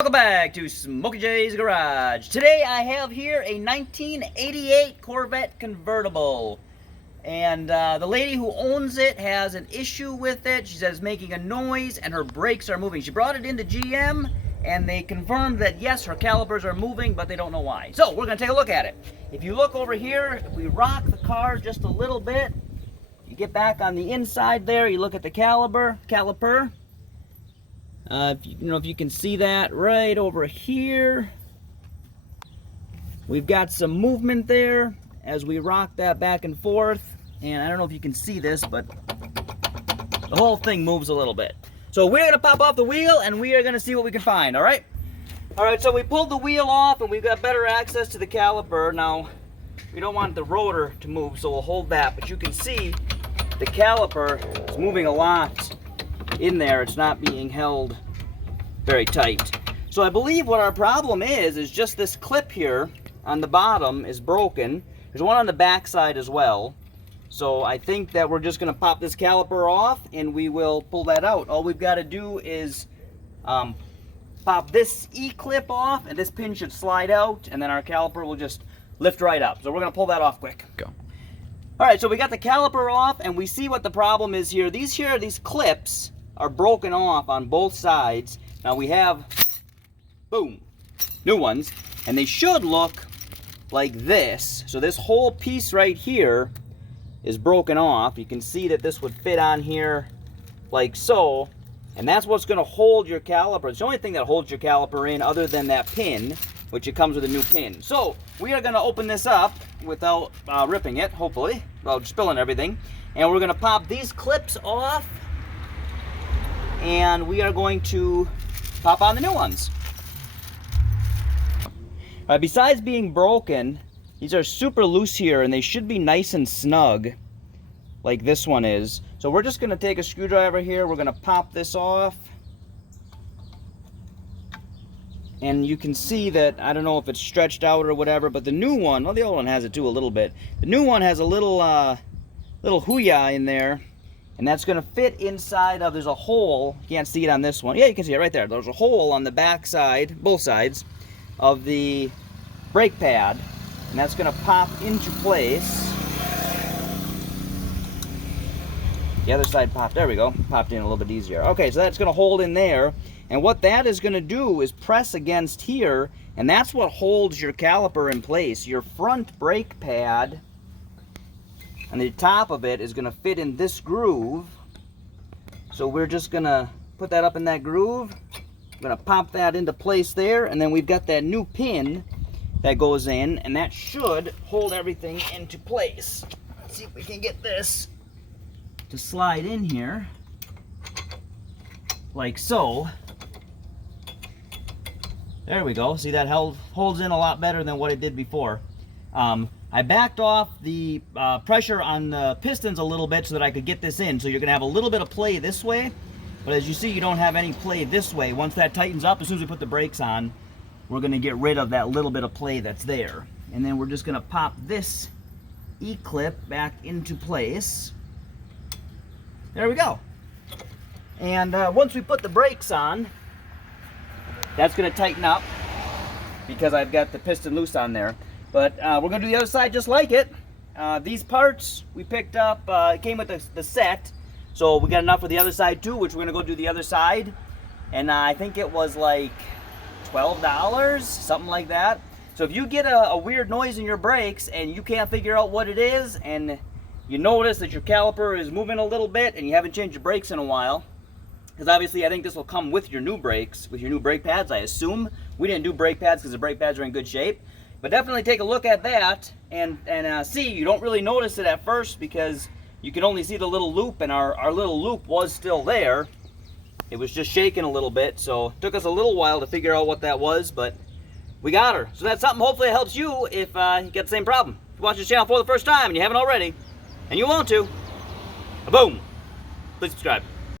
Welcome back to Smok'n J's Garage. Today I have here a 1988 Corvette convertible. And the lady who owns it has an issue with it. She says it's making a noise and her brakes are moving. She brought it into GM and they confirmed that yes, her calipers are moving, but they don't know why. So we're going to take a look at it. If you look over here, if we rock the car just a little bit, you get back on the inside there, you look at the caliper. If you can see that right over here, we've got some movement there as we rock that back and forth. And I don't know if you can see this, but the whole thing moves a little bit. So we're going to pop off the wheel and we are going to see what we can find, all right? All right, so we pulled the wheel off and we've got better access to the caliper. Now, we don't want the rotor to move, so we'll hold that. But you can see the caliper is moving a lot in there. It's not being held very tight. So I believe what our problem is just this clip here on the bottom is broken. There's one on the back side as well. So I think that we're just going to pop this caliper off and we will pull that out. All we've got to do is pop this E-clip off and this pin should slide out and then our caliper will just lift right up. So we're going to pull that off quick. Go. All right, so we got the caliper off and we see what the problem is here. These clips are broken off on both sides. Now we have, boom, new ones, and they should look like this. So this whole piece right here is broken off. You can see that this would fit on here like so, and that's what's going to hold your caliper. It's the only thing that holds your caliper in other than that pin, which it comes with a new pin. So we are going to open this up without ripping it, hopefully, without spilling everything, and we're going to pop these clips off, and we are going to pop on the new ones. Besides being broken, these are super loose here and they should be nice and snug like this one is. So we're just going to take a screwdriver here, we're going to pop this off, and you can see that, I don't know if it's stretched out or whatever, but the new one, well, the old one has it too a little bit. The new one has a little hoo-yah in there. And that's going to fit inside of, there's a hole, you can't see it on this one. Yeah, you can see it right there. There's a hole on the back side, both sides, of the brake pad. And that's going to pop into place. The other side popped, there we go, popped in a little bit easier. Okay, so that's going to hold in there. And what that is going to do is press against here, and that's what holds your caliper in place. Your front brake pad, and the top of it is going to fit in this groove. So we're just going to put that up in that groove. I'm going to pop that into place there, and then we've got that new pin that goes in, and that should hold everything into place. Let's see if we can get this to slide in here like so. There we go. See, that holds in a lot better than what it did before. I backed off the pressure on the pistons a little bit so that I could get this in. So you're going to have a little bit of play this way, but as you see, you don't have any play this way. Once that tightens up, as soon as we put the brakes on, we're going to get rid of that little bit of play that's there. And then we're just going to pop this E-clip back into place. There we go. And once we put the brakes on, that's going to tighten up because I've got the piston loose on there. But we're going to do the other side just like it. These parts we picked up, it came with the set. So we got enough for the other side too, which we're going to go do the other side. And I think it was like $12, something like that. So if you get a weird noise in your brakes and you can't figure out what it is, and you notice that your caliper is moving a little bit and you haven't changed your brakes in a while, because obviously I think this will come with your new brakes, with your new brake pads, I assume. We didn't do brake pads because the brake pads are in good shape. But definitely take a look at that and see. You don't really notice it at first because you can only see the little loop, and our little loop was still there. It was just shaking a little bit, so it took us a little while to figure out what that was, but we got her. So that's something hopefully helps you if you get the same problem. If you watch this channel for the first time and you haven't already, and you want to, boom, please subscribe.